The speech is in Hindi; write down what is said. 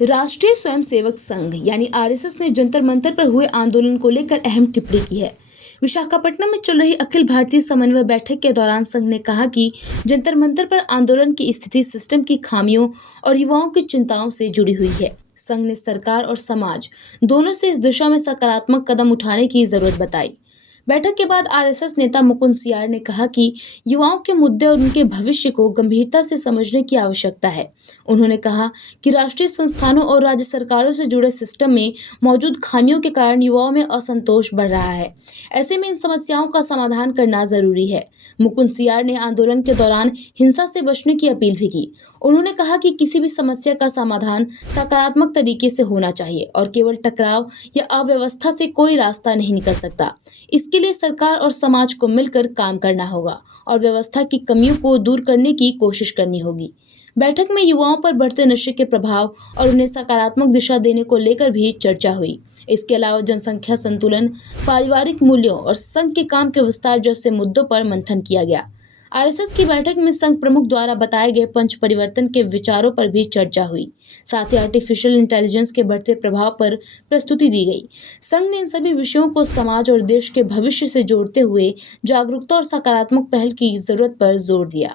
राष्ट्रीय स्वयंसेवक संघ यानी आरएसएस ने जंतर मंतर पर हुए आंदोलन को लेकर अहम टिप्पणी की है। विशाखापट्टनम में चल रही अखिल भारतीय समन्वय बैठक के दौरान संघ ने कहा कि जंतर मंतर पर आंदोलन की स्थिति सिस्टम की खामियों और युवाओं की चिंताओं से जुड़ी हुई है। संघ ने सरकार और समाज दोनों से इस दिशा में सकारात्मक कदम उठाने की जरूरत बताई। बैठक के बाद आरएसएस नेता मुकुंद सियार ने कहा कि युवाओं के मुद्दे और उनके भविष्य को गंभीरता से समझने की आवश्यकता है। उन्होंने कहा कि राष्ट्रीय संस्थानों और राज्य सरकारों से जुड़े सिस्टम में मौजूद खामियों के कारण युवाओं में असंतोष बढ़ रहा है। ऐसे में इन समस्याओं का समाधान करना जरूरी है। मुकुंद सियार ने आंदोलन के दौरान हिंसा से बचने की अपील भी की। उन्होंने कहा कि किसी भी समस्या का समाधान सकारात्मक तरीके से होना चाहिए और केवल टकराव या अव्यवस्था से कोई रास्ता नहीं निकल सकता। इसके लिए सरकार और समाज को मिलकर काम करना होगा और व्यवस्था की कमियों को दूर करने की कोशिश करनी होगी। बैठक में युवाओं पर बढ़ते नशे के प्रभाव और उन्हें सकारात्मक दिशा देने को लेकर भी चर्चा हुई। इसके अलावा जनसंख्या संतुलन, पारिवारिक मूल्यों और संघ के काम के विस्तार जैसे मुद्दों पर मंथन किया गया। आरएसएस की बैठक में संघ प्रमुख द्वारा बताए गए पंच परिवर्तन के विचारों पर भी चर्चा हुई। साथ ही आर्टिफिशियल इंटेलिजेंस के बढ़ते प्रभाव पर प्रस्तुति दी गई। संघ ने इन सभी विषयों को समाज और देश के भविष्य से जोड़ते हुए जागरूकता और सकारात्मक पहल की जरूरत पर जोर दिया।